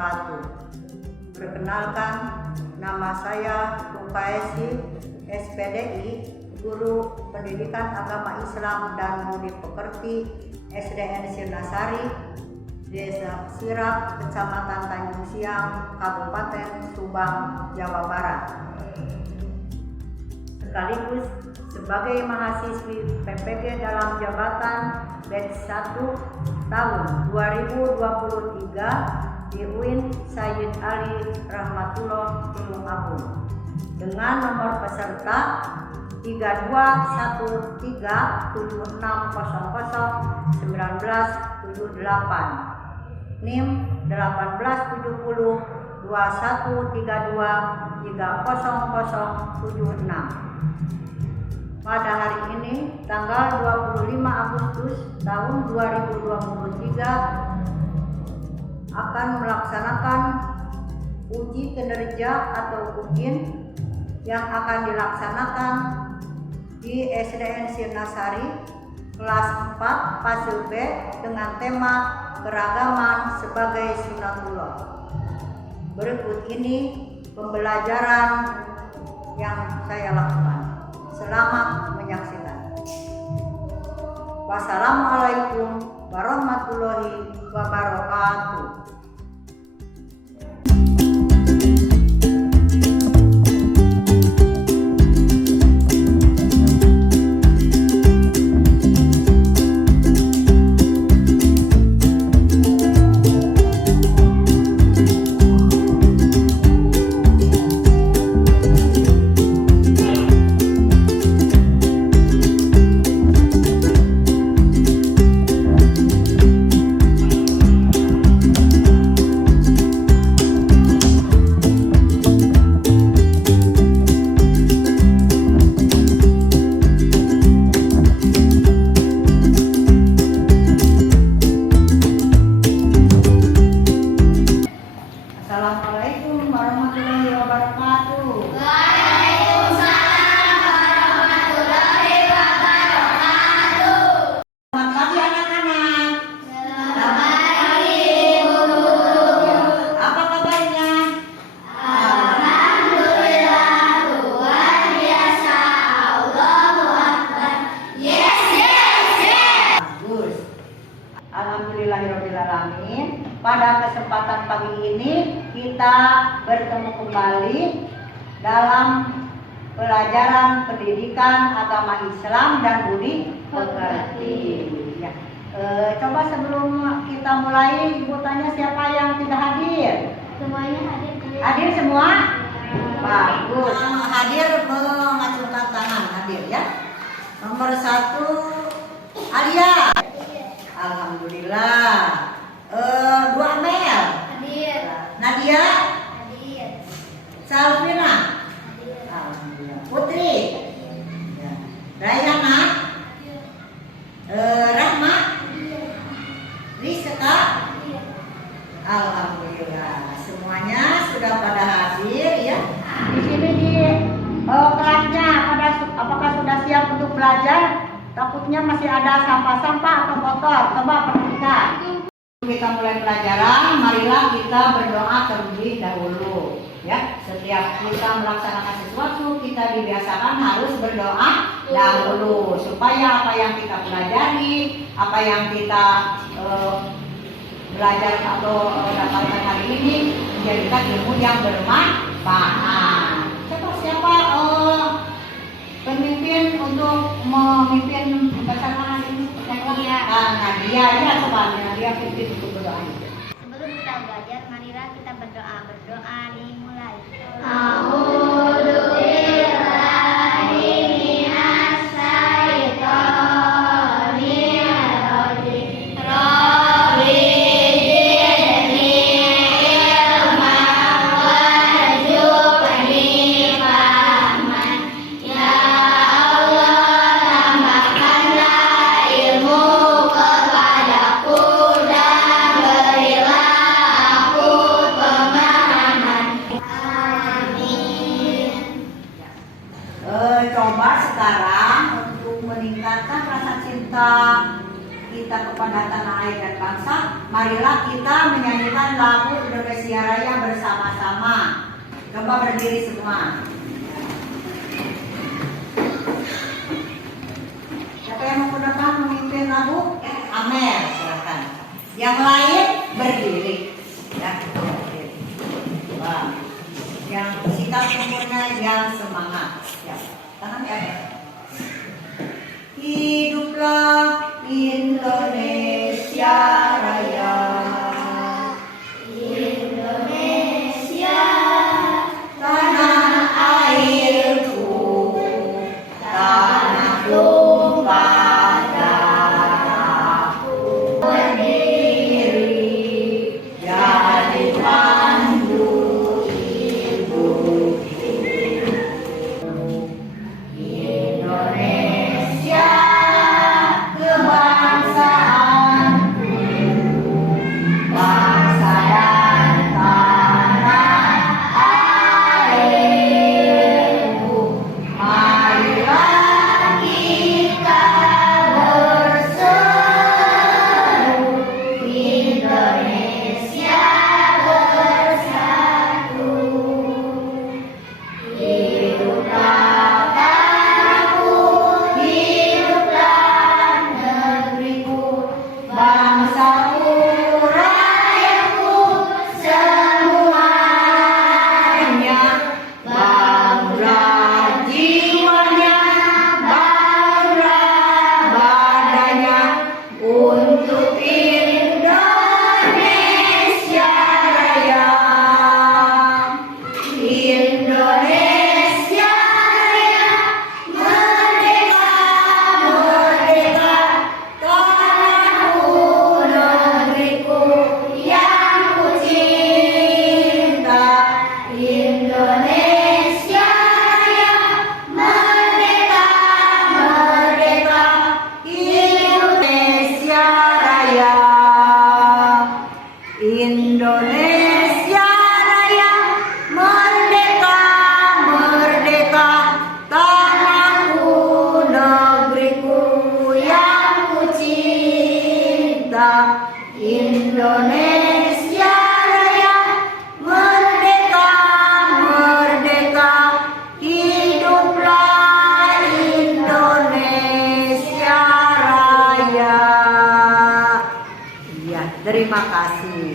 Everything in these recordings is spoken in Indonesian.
wabarakatuh. Perkenalkan, nama saya Rukaesi, SPDI, Guru Pendidikan Agama Islam dan Budi Pekerti, SDN Sirnasari, Desa Sirap, Kecamatan Tanjung Siang, Kabupaten Subang, Jawa Barat. Sekaligus sebagai mahasiswi PPG dalam jabatan batch 1 tahun 2023 di UIN Sayyid Ali Rahmatullah Tulung Agung dengan nomor peserta 3217601978, NIM 18702132300076. Pada hari ini tanggal 25 Agustus tahun 2023 akan melaksanakan uji kinerja atau UKIN yang akan dilaksanakan di SDN Sirnasari kelas 4 Fasil B dengan tema keragaman sebagai sunatullah. Berikut ini pembelajaran yang saya lakukan. Selamat menyaksikan. Wassalamualaikum warahmatullahi wabarakatuh. Assalamualaikum warahmatullahi wabarakatuh. Waalaikumsalam warahmatullahi wabarakatuh. Selamat pagi anak-anak. Selamat pagi Bu. Apa kabarnya? Alhamdulillah, luar biasa. Allahu Akbar. Yes, yes, yes. Bagus. Alhamdulillahirrahmanirrahim. Pada kesempatan pagi ini kita bertemu kembali dalam pelajaran pendidikan agama Islam dan budi pekerti. Ya. Coba sebelum kita mulai, Ibu tanya siapa yang tidak hadir? Semuanya hadir. Hadir semua? Bagus. Yang hadir mengacungkan tangan, hadir ya. Nomor 1 Alia. Alhamdulillah. 2 Amel. Hadir. Nadia. Hadir. Salvina. Hadir. Alhamdulillah. Putri. Ya. Rayana. Rahma. Rizka. Alhamdulillah. Semuanya sudah pada hadir ya. Di sini di kelasnya apakah sudah siap untuk belajar? Takutnya masih ada sampah-sampah atau kotor. Coba perhatikan. Kita mulai pelajaran, marilah kita berdoa terlebih dahulu. Ya, setiap kita melaksanakan sesuatu kita dibiasakan harus berdoa dahulu supaya apa yang kita pelajari, apa yang kita belajar atau dapatkan hari ini menjadikan ilmu yang bermanfaat. Siapa pemimpin untuk memimpin bersama hari ini? Nadia, ya coba Nadia pimpin untuk berdoa. Sebelum kita belajar, marilah kita berdoa. Berdoa dimulai. Coba sekarang untuk meningkatkan rasa cinta kita kepada tanah air dan bangsa, marilah kita menyanyikan lagu Indonesia Indonesia Raya bersama-sama. Coba berdiri semua. Siapa yang mau ke depan memimpin lagu? Amel, silakan. Yang lain berdiri. Ya, berdiri. Wah. Yang sikap sempurna, yang semangat. Ya, tangan ya. Hiduplah Indonesia Raya. Indonesia, Tanah airku, tanah tumpah darahku, berdiri jadi pandu hidup. Indonesia kebangsaanku, bangsa dan tanah airku. Marilah kita berseru, Indonesia bersatu. Hiduplah tanahku, hiduplah negeriku, bangsaku, rakyatku, semuanya. Bangunlah jiwanya, bangunlah badannya untuk Indonesia Raya. Indonesia Raya, merdeka, merdeka, tanahku, negeriku yang ku cinta. Indonesia Raya, merdeka, merdeka, Indonesia Raya. Indonesia Raya, merdeka, merdeka, tanahku, negeriku yang ku cinta. Indonesia Raya, merdeka, merdeka, hiduplah Indonesia Raya. Iya, terima kasih.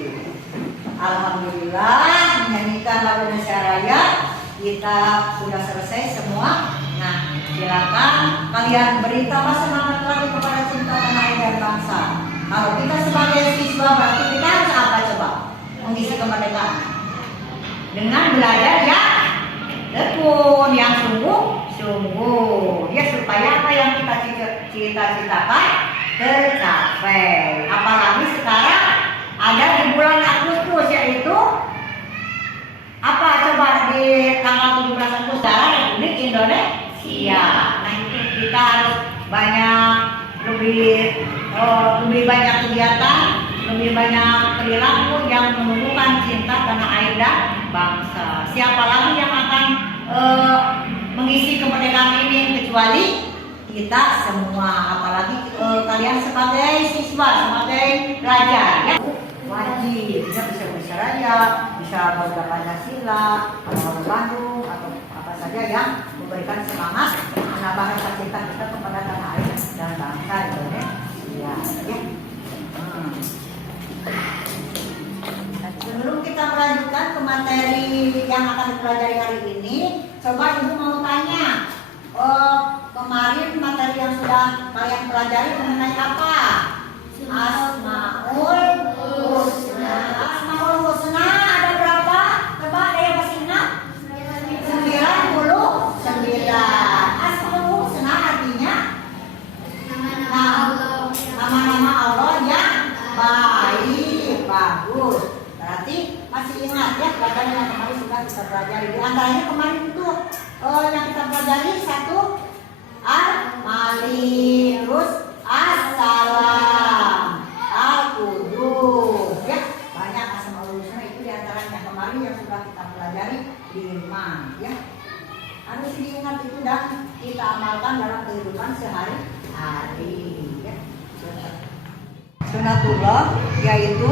Alhamdulillah, menyanyikan lagu Indonesia Raya kita sudah selesai semua. Nah, silakan kalian beri tambah semangat lagi kepada cinta tanah air dan bangsa. Kalau kita sebagai siswa berarti kita harus apa coba? Mengisi kemerdekaan dengan belajar yang tekun, yang sungguh-sungguh, ya, supaya apa yang kita cita-citakan tercapai. Apalagi sekarang ada di bulan Agustus, yaitu apa coba, di tanggal 17 Agustus Republik Indonesia. Nah, itu kita harus lebih banyak kegiatan, lebih banyak perilaku yang menumbuhkan cinta tanah air dan bangsa. Siapa lagi yang akan mengisi kemerdekaan ini kecuali kita semua, apalagi kalian sebagai siswa, sebagai pelajar, ya. Wajib bisa Indonesia Raya, bisa baca Pancasila, atau Bandung, atau apa saja yang memberikan semangat menambah rasa cinta kita kepada tanah air dan bangsa Indonesia. Ya. Dan sebelum kita melanjutkan ke materi yang akan dipelajari hari ini, coba Ibu mau tanya, kemarin materi yang sudah kalian pelajari mengenai apa? Asmaul Husna. Asmaul Husna ada berapa? Coba ada yang masih ingat? 99. Asmaul Husna artinya nama-nama Allah yang baik, bagus. Berarti masih ingat ya pelajaran yang kemarin sudah kita pelajari. Di antaranya kemarin itu yang kita pelajari satu Al-Malik, terus As-Salam, Al-Qudus, ya, banyak Asmaul Husna itu diantaranya kemarin yang sudah kita pelajari 5, ya. Harus diingat itu dan kita amalkan dalam kehidupan sehari-hari, ya. Sunatullah yaitu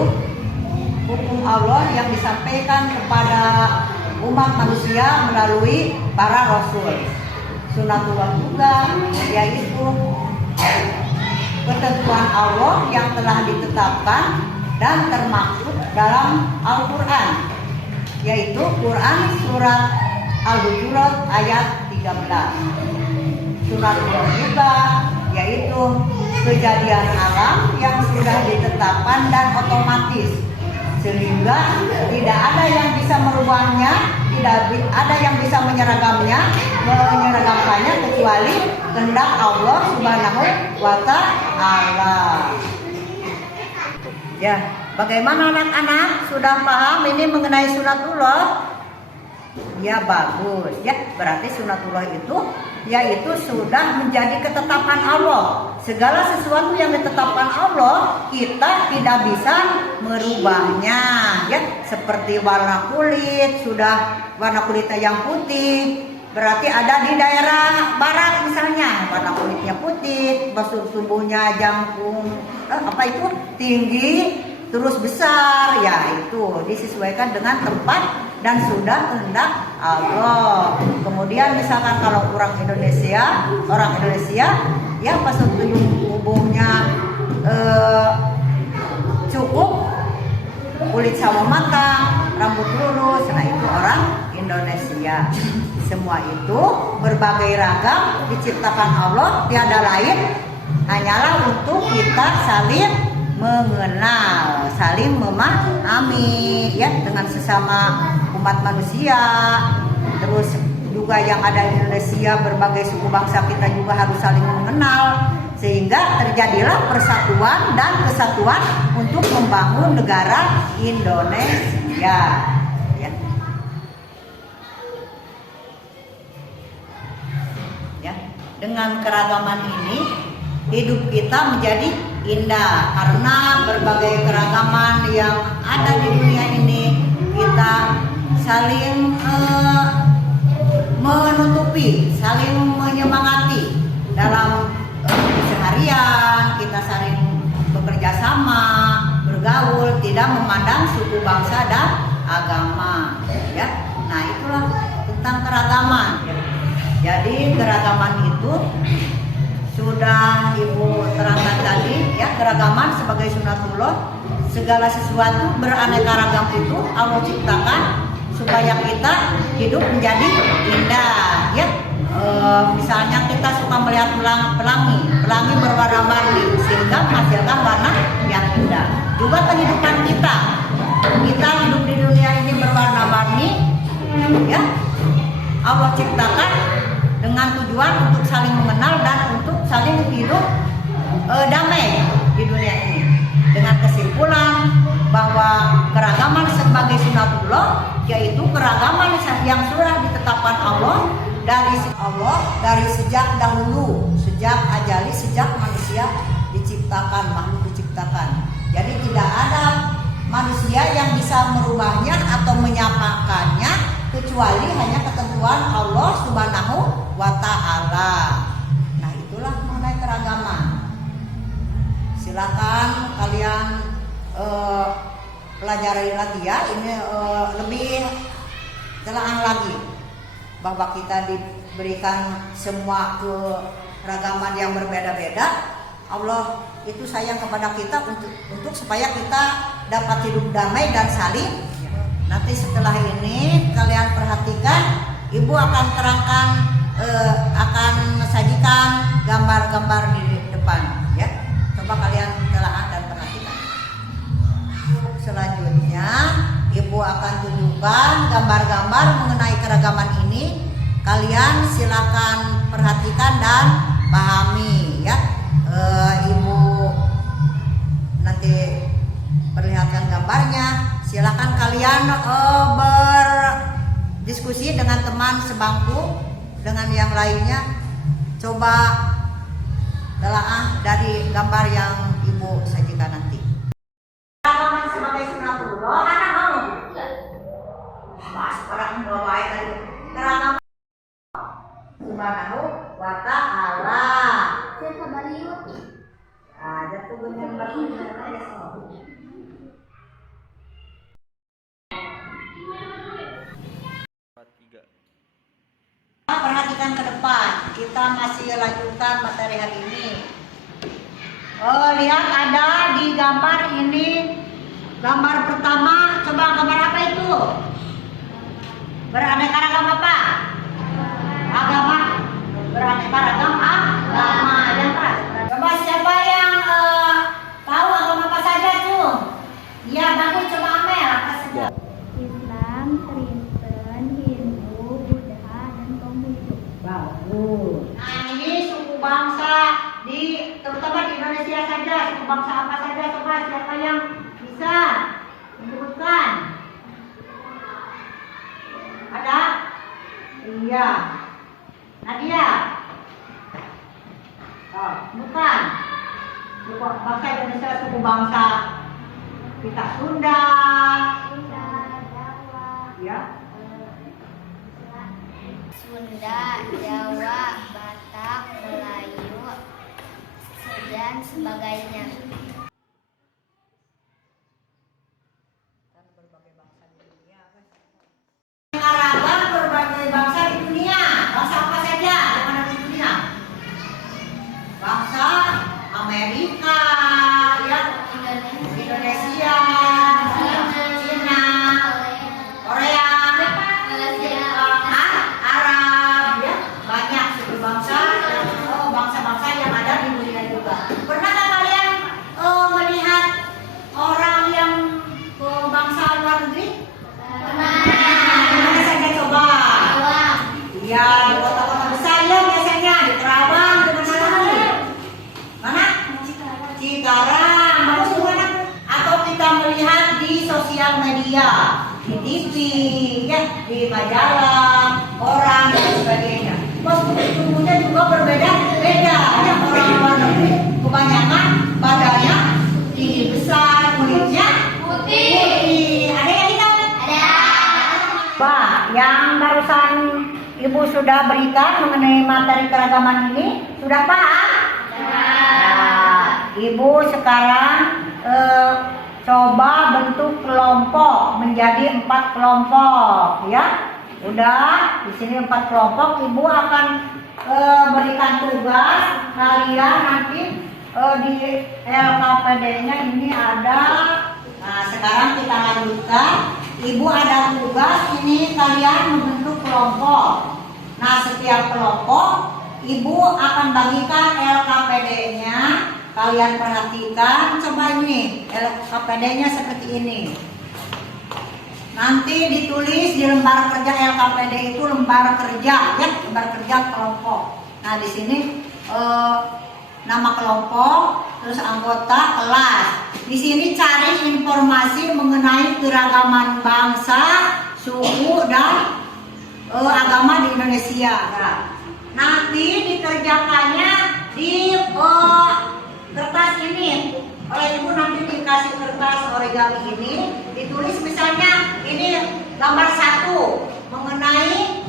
hukum Allah yang disampaikan kepada umat manusia melalui para rasul. Sunatullah juga yaitu ketentuan Allah yang telah ditetapkan dan termaktub dalam Al-Quran, yaitu Quran surat Al-Hujurat ayat 13. Sunatullah juga yaitu kejadian alam yang sudah ditetapkan dan otomatis, sehingga tidak ada yang bisa merubahnya, tidak ada yang bisa menyeragamkannya kecuali kehendak Allah Subhanahu wa Ta'ala. Ya, bagaimana anak-anak, sudah paham ini mengenai sunatullah? Ya, bagus. Ya, berarti sunatullah itu yaitu sudah menjadi ketetapan Allah. Segala sesuatu yang ditetapkan Allah, kita tidak bisa merubahnya. Ya, seperti warna kulit, sudah warna kulitnya yang putih, berarti ada di daerah barat misalnya, warna kulitnya putih, postur tubuhnya jangkung, tinggi, terus besar, ya itu disesuaikan dengan tempat dan sudah kehendak Allah. Kemudian misalkan kalau orang Indonesia ya postur tubuhnya cukup, kulit sawo matang, rambut lurus, nah itu orang Indonesia. Semua itu berbagai ragam diciptakan Allah, tiada lain hanyalah untuk kita saling mengenal, saling memahami ya dengan sesama umat manusia. Terus juga yang ada di Indonesia, berbagai suku bangsa kita juga harus saling mengenal, sehingga terjadilah persatuan dan kesatuan untuk membangun negara Indonesia. Ya, dengan keragaman ini hidup kita menjadi indah, karena berbagai keragaman yang ada di dunia ini kita saling menutupi, saling menyemangati dalam seharian. Kita saling bekerja sama, bergaul, tidak memandang suku, bangsa dan agama. Ya, nah itulah tentang keragaman. Jadi keragaman itu sudah Ibu terangkan tadi ya, keragaman sebagai sunatullah. Segala sesuatu beraneka ragam itu Allah ciptakan supaya kita hidup menjadi indah ya. Misalnya kita suka melihat pelangi berwarna-warni sehingga menghasilkan warna yang indah. Juga kehidupan kita hidup di dunia ini berwarna-warni ya, Allah ciptakan dengan tujuan untuk saling mengenal dan untuk saling hidup damai di dunia ini. Dengan kesimpulan bahwa keragaman sebagai sunatullah yaitu keragaman yang sudah ditetapkan Allah dari sejak dahulu, sejak ajali, sejak manusia diciptakan, makhluk diciptakan. Jadi tidak ada manusia yang bisa merubahnya atau menyamakannya kecuali hanya ketentuan Allah Subhanahu wa Ta'ala. Nah, itulah mengenai keragaman. Silakan kalian pelajari lagi ya, ini lebih telaah lagi bahwa kita diberikan semua keragaman yang berbeda-beda. Allah itu sayang kepada kita untuk supaya kita dapat hidup damai dan saling. Nanti setelah ini kalian perhatikan, Ibu akan terangkan, akan sajikan gambar-gambar di depan ya. Coba kalian telaah dan perhatikan. Selanjutnya Ibu akan tunjukkan gambar-gambar mengenai keragaman ini. Kalian silakan perhatikan dan pahami ya. Ibu nanti perlihatkan gambarnya. Silakan kalian berdiskusi dengan teman sebangku, dengan yang lainnya. Coba telaah dari gambar yang Ibu sajikan nanti. Keragaman sebagai sunatullah, anak mau? Mas orang baik tadi. Keragaman Subhanahu wa Ta'ala. Siapa baliut? Ada tuh bener-bener. lanjutkan ke depan. Kita masih lanjutkan materi hari ini. Lihat ada di gambar ini. Gambar pertama, coba gambar apa itu? Beraneka ragam apa? Agama. Beraneka ragam agama. Yang keras. Coba siapa yang tahu agama apa saja tuh? Iya bagus, coba Amel. Apa saja? Islam, Kristen, Hindu, Buddha, dan Konghucu. Bagus. Nah ini suku bangsa terutama di Indonesia saja. Suku bangsa apa saja? Coba siapa yang bisa menyebutkan? Ada? Iya. Nadia. Oh, bukan. Suku bangsa Indonesia, suku bangsa kita Sunda. Sunda, Jawa, Ya. Sunda, Jawa, Batak, Melayu, dan sebagainya. Berbagai bangsa di dunia. Ragam berbagai bangsa di dunia. Bangsa apa saja yang ada di dunia? Bangsa Amerika, ya, Indonesia, Cina, Korea, Arab, ya, banyak suku bangsa, bangsa-bangsa yang ada di dunia juga. Pernahkah kalian melihat orang yang bangsa luar negeri? Mana saja coba? Iya, di kota-kota besar ya biasanya, di Kerawang, di mana lagi? Mana? Cikarang, bagus di mana? Atau kita melihat di sosial media, di TV, ya, di majalah, orang dan sebagainya. Tubuhnya juga berbeda-beda. Ada orang luar negeri kebanyakan badannya tinggi besar, kulitnya putih. Ada yang tidak? Ada. Pak, yang barusan Ibu sudah berikan mengenai materi keragaman ini, sudah paham? Nah, Ibu sekarang coba bentuk kelompok menjadi 4 kelompok, ya. Udah, di sini 4 kelompok. Ibu akan berikan tugas kalian nanti di LKPD-nya ini ada. Nah, sekarang kita lanjutkan. Ibu ada tugas ini kalian membentuk kelompok. Nah, setiap kelompok Ibu akan bagikan LKPD-nya. Kalian perhatikan, coba ini LKPD-nya seperti ini. Nanti ditulis di lembar kerja LKPD itu lembar kerja, ya, lembar kerja kelompok. Nah, di sini nama kelompok, terus anggota kelas. Di sini cari informasi mengenai keragaman bangsa, suku, dan agama di Indonesia. Nah, nanti dikerjakannya di kertas ini. Oleh Ibu nanti dikasih kertas origami ini, ditulis misalnya ini gambar 1 mengenai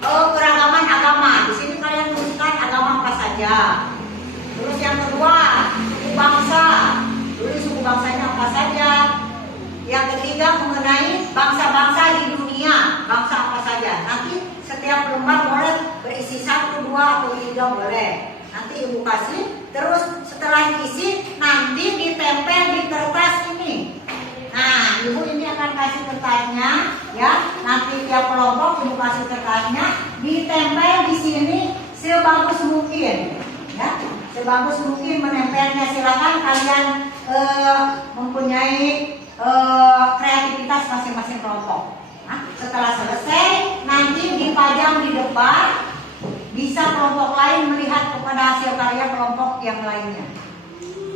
keragaman agama. Di sini kalian tuliskan agama apa saja. Terus yang kedua, suku bangsa. Tulis suku bangsanya apa saja. Yang ketiga mengenai bangsa-bangsa di dunia, bangsa apa saja. Nanti setiap lembar boleh berisi 1, 2, atau 3 boleh. Nanti Ibu kasih. Terus setelah diisi nanti ditempel di kertas ini. Nah, Ibu ini akan kasih kertasnya, ya. Nanti tiap kelompok Ibu kasih kertasnya, ditempel di sini sebagus mungkin, ya. Sebagus mungkin menempelnya. Silakan kalian mempunyai kreativitas masing-masing kelompok. Nah, setelah selesai nanti dipajang di depan. Bisa kelompok lain melihat kepada hasil karya kelompok yang lainnya.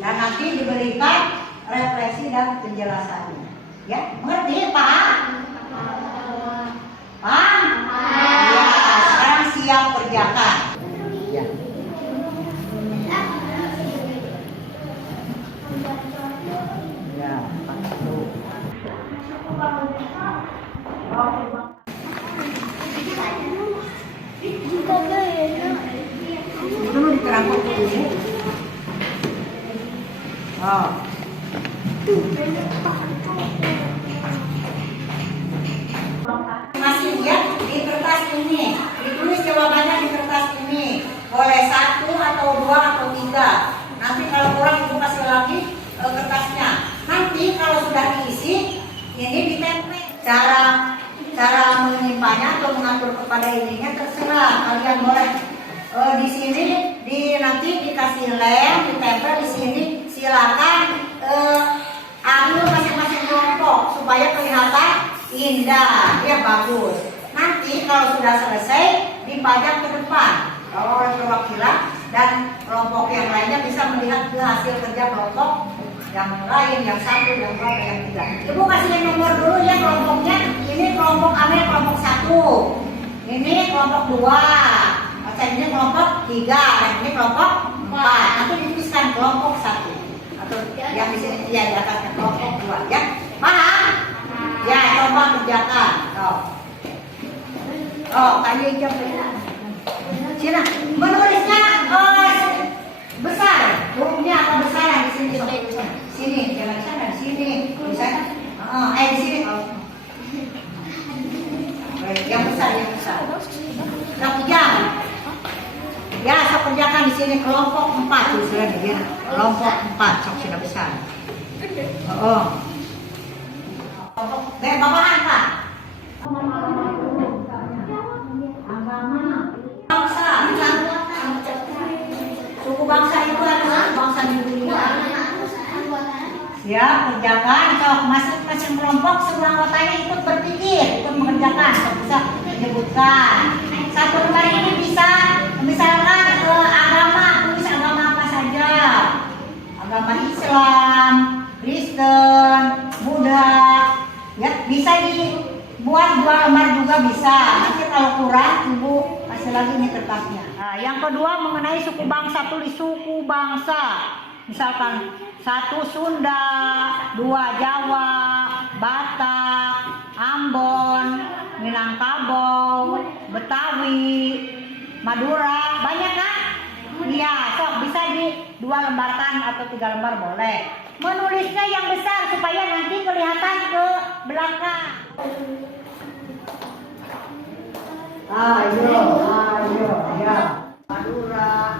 Dan nanti diberikan refleksi dan penjelasannya. Ya, mengerti? Paham? Paham? Ya, sekarang siap kerjakan. Ya. Ya, dulu diterangkan dulu. Oh. Masih ya di kertas ini ditulis jawabannya di sudah. Nanti kalau kurang ibu kasih lagi kertasnya. Nanti kalau sudah diisi, ini ditempel. Cara menyimpannya atau mengatur kepada ininya terserah, kalian boleh di sini nanti dikasih lem ditempel di sini. Silakan ambil masing-masing kelompok supaya kelihatan indah, ya bagus. Nanti kalau sudah selesai dipajang ke depan. Kalau oleh perwakilan dan kelompok yang lainnya bisa melihat ke hasil kerja kelompok yang lain, yang satu, yang dua, yang tiga. Ibu kasih nomor dulu ya kelompoknya. Ini kelompok Amel kelompok 1. Ini kelompok 2. Macam ini kelompok 3 dan ini kelompok 4. Nanti dituliskan kelompok 1. Atau yang di sini ya di atasnya kelompok 2 ya. Paham? Ya, coba kerjakan. Kalian coba. Sini. Menulisnya besar. Hurufnya apa besar di sini? Sini, jangan sana di sini. Bisa? Di sini. Yang besar. Yang kejam. Ya, sok kerjakan di sini kelompok 4 tulisan ya. Kelompok 4 sok sudah besar. Kelompok bawahan Pak. Bangsa, suku bangsa itu adalah bangsa di dunia. Ya, kerjakan. Sok masing-masing kelompok semua anggotanya ikut berpikir, ikut mengerjakan. Sok bisa menyebutkan. Satu lembar ini bisa misalkan agama, tulis agama apa saja. Agama Islam, Kristen, Buddha. Ya, bisa dibuat 2 lembar juga bisa. Nanti kalau kurang ibu kasih lagi ini kertasnya. Nah, yang kedua mengenai suku bangsa, tulis suku bangsa. Misalkan 1 Sunda, 2 Jawa, Batak, Ambon, Minangkabau, Betawi, Madura, banyak kan? Iya, sok bisa di 2 lembarkan atau 3 lembar boleh. Menulisnya yang besar supaya nanti kelihatan ke belakang. Ayo, ya. Madura.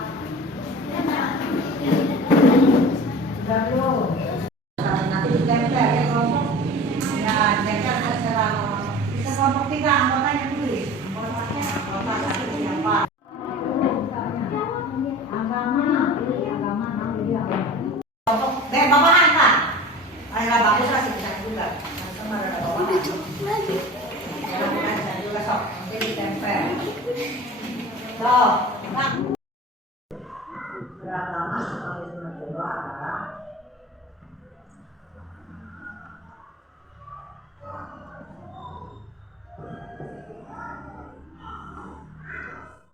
Sudah belum? Nanti ditempel ya kelompok. Ya, ditempel terserah. Bisa kelompok 3 anggotanya tulis. Anggota 1 siapa? Agama namanya kelompok bawahan Pak. Ada bagus lah bisa juga. Sama ada bawahan. Jangan juga sok. Nanti ditempel. Sok, Pak. Beragama sebagai sunat kedua adalah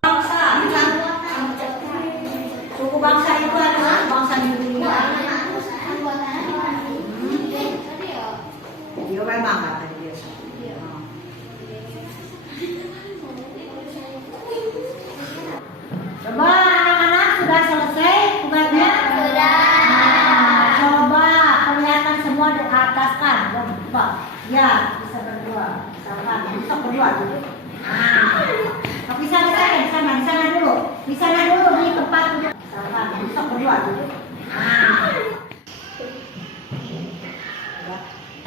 bangsa. Suku bangsa itu adalah bangsa di dunia. Dia memang kata dia. Coba anak-anak sudah selesai tugasnya? Sudah. Coba kelihatan semua di atas kan? Coba. Ya, bisa berdua. Misalkan, bisa berdua dulu. Tapi di sana dulu. Di sana dulu di tempat misalkan, bisa berdua dulu.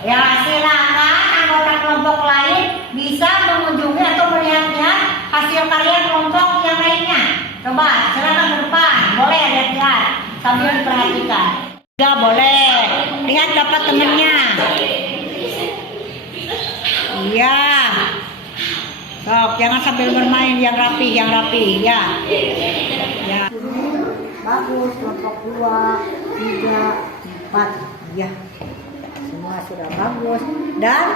Ya, silakan anggota kelompok lain bisa mengunjungi atau melihat-lihat hasil karya kelompok yang lainnya. Coba, silakan ke depan. Boleh lihat-lihat sambil diperhatikan. Ya, boleh. Lihat dapat temennya. Iya. Sok, jangan sambil bermain, yang rapi, ya. Ya. Bagus, kelompok 2, 3, 4. Ya. Semua sudah bagus dan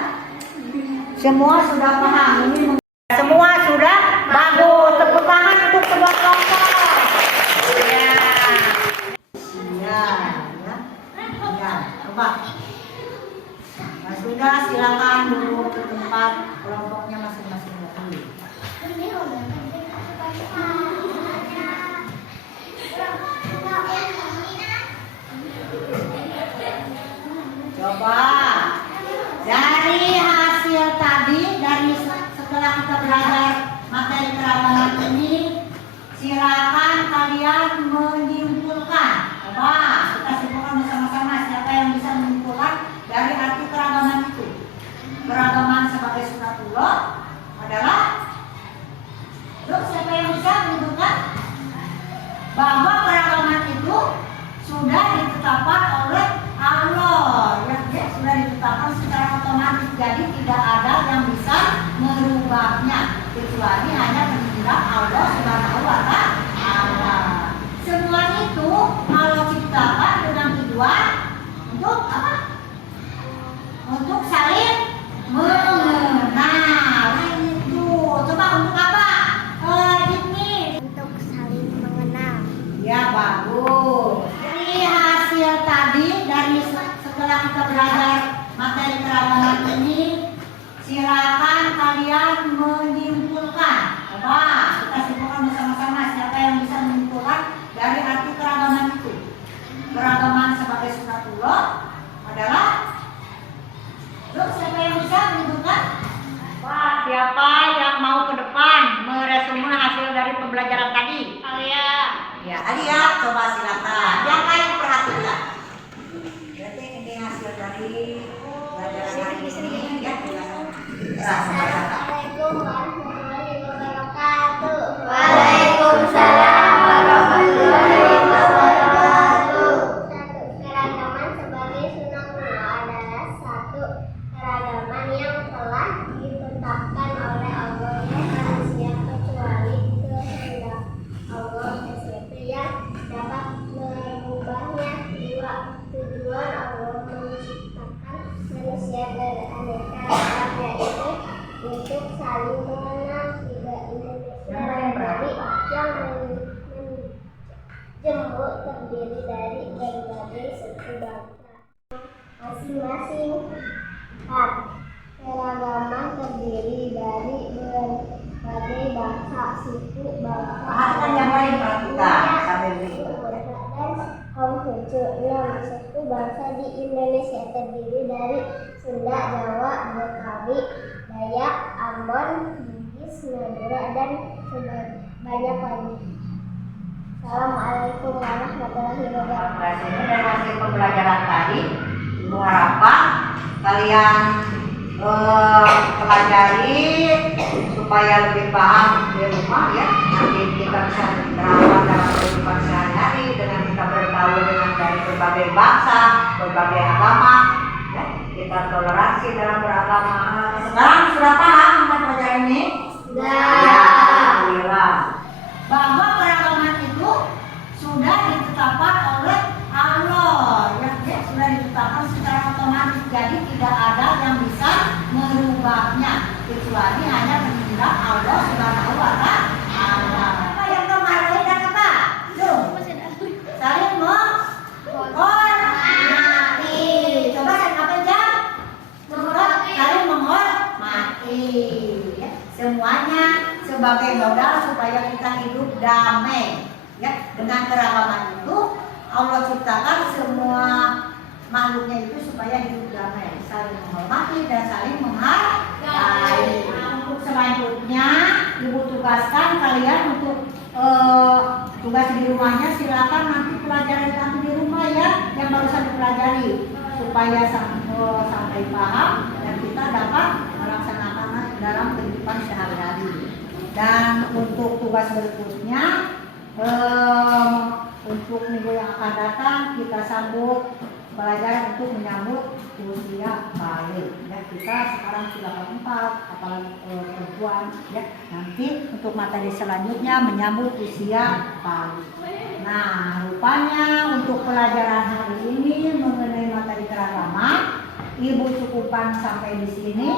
semua sudah paham. Semua sudah bagus. Tepuk tangan untuk kedua kelompok. Ya. Coba. Nah, sudah silakan dulu ke tempat kelompoknya masing-masing. Coba dari hasil tadi, setelah kita belajar materi keragaman ini, silakan kalian menyimpulkan. kecuali hanya mengingat Allah Subhanahu wa Ta'ala. Semua itu Allah ciptakan dengan tujuan untuk apa? Untuk saling mengenal. Itu coba untuk apa? Ini Untuk saling mengenal. ya bagus. Jadi hasil tadi dari setelah kita belajar materi keragaman ini, silakan kalian menyimpulkan. Coba kita simpulkan bersama-sama siapa yang bisa menyimpulkan dari arti keragaman itu. Keragaman sebagai sunatullah adalah, yuk siapa yang bisa menyimpulkan? Wah, siapa yang mau ke depan meresume hasil dari pembelajaran tadi? Alia. Ya, Alia, coba silakan. Yang lain perhatikan. Berarti ini hasil dari pelajaran hari ini ya. Assalamualaikum warahmatullahi wabarakatuh. Waalaikumsalam warahmatullahi wabarakatuh. Keragaman sebagai sunatullah adalah satu keragaman yang telah ditetapkan oleh Allah yang manusia kecuali kehendak Allah sesuatu yang dapat mengubahnya. Dua, tujuan Allah menciptakan manusia beraneka ragam yaitu untuk saling mengenal. Tiga, Indonesia dari yang menjemput terdiri dari berbagai suku bangsa masing-masing. 4. Keragaman terdiri dari berbagai bangsa, suku, bangsa, Bahkan yang lain perhatikan sambil berikut. dan kaum suku. 6. Suku bangsa di Indonesia terdiri dari Sunda, Jawa, Betawi, Dayak, Ambon, Bugis, Madura, dan banyak lagi. Assalamualaikum warahmatullahi wabarakatuh. Ini dari hasil pembelajaran tadi, Ibu harapkan kalian pelajari supaya lebih paham di rumah ya. Nanti kita bisa menerapkan dalam kehidupan sehari-hari dengan kita bergaul dengan dari berbagai bangsa, berbagai agama. Ya. Kita toleransi dalam beragama. Sekarang sudah paham tentang pelajaran ini? Sudah. Ya, alhamdulillah. Bahwa keragaman itu sudah ditetapkan oleh Allah, ya, sudah ditetapkan secara otomatis. Jadi tidak ada yang bisa merubahnya kecuali hanya mengingat Allah Subhanahu wa Ta'ala. Apa yang kemarin dan apa? Tuh, saling menghormati. Coba saya apa aja? Saling menghormati. Ya, semuanya sebagai modal supaya kita hidup damai. Ya, dengan keragaman itu Allah ciptakan semua makhluknya itu supaya hidup damai, saling menghormati dan saling menghargai. Untuk selanjutnya Ibu tugaskan kalian untuk tugas di rumahnya, silakan nanti pelajari nanti di rumah ya yang barusan dipelajari supaya sampai paham dan kita dapat melaksanakan dalam kehidupan sehari-hari. Dan untuk tugas berikutnya untuk minggu yang akan datang kita sambut pelajaran untuk menyambut usia balik. Ya, kita sekarang sudah keempat, apalagi perempuan. Ya, nanti untuk materi selanjutnya menyambut usia balik. Nah, rupanya untuk pelajaran hari ini mengenai materi keragaman, Ibu cukupkan sampai di sini.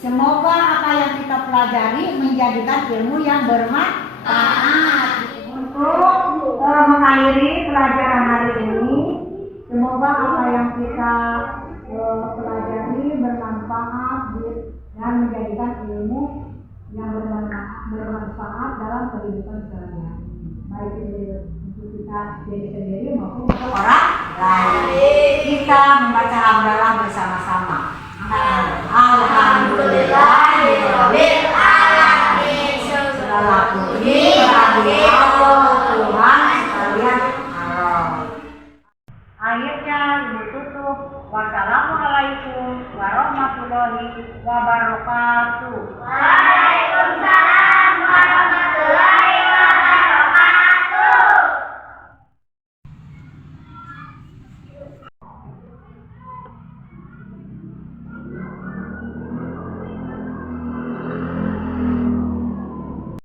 Semoga apa yang kita pelajari menjadikan ilmu yang bermanfaat. Untuk mengakhiri pelajaran hari ini, semoga apa yang kita pelajari bermanfaat dan menjadikan ilmu yang bermanfaat dalam kehidupan sehari-hari, baik itu untuk kita diri sendiri maupun untuk orang lain. Kita membaca hamdalah bersama-sama. Alhamdulillahirabbil alamin. Segala puji bagi Allah Tuhan sekalian alam. Akhirnya Ibu tutup. Wassalamualaikum warahmatullahi wabarakatuh. Waalaikumsalam.